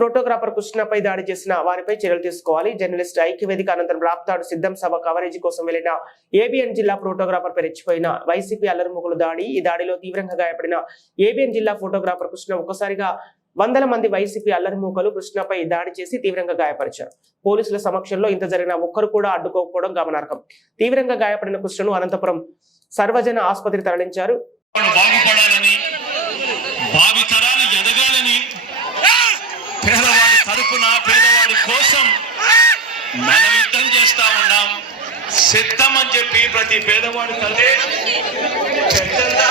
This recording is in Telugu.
ఫోటోగ్రాఫర్ కృష్ణపై దాడి చేసిన వారిపై చర్యలు తీసుకోవాలి. జర్నలిస్ట్ ఐక్యవేదిక అనంతరం రాప్తాడు సిద్ధం సభ కవరేజ్ కోసం వెళ్ళిన ఏబిఎన్ జిల్లా ఫోటోగ్రాఫర్ పై రెచ్చిపోయిన వైసీపీ అల్లరిముఖుల దాడి. ఈ దాడిలో తీవ్రంగా గాయపడిన ఏబిఎన్ జిల్లా ఫోటోగ్రాఫర్ కృష్ణ ఒక్కసారిగా వందల మంది వైసీపీ అల్లరిమూకలు కృష్ణపై దాడి చేసి తీవ్రంగా గాయపరిచారు. పోలీసుల సమక్షంలో ఇంత జరిగిన ఒక్కరు కూడా అడ్డుకోకపోవడం గమనార్హం. తీవ్రంగా గాయపడిన కృష్ణను అనంతపురం సర్వజన ఆసుపత్రి తరలించారు. వాడు తరపున పేదవాడి కోసం మనం యుద్ధం చేస్తా ఉన్నాం. సిద్ధం అని చెప్పి ప్రతి పేదవాడి తల్లి పెద్దల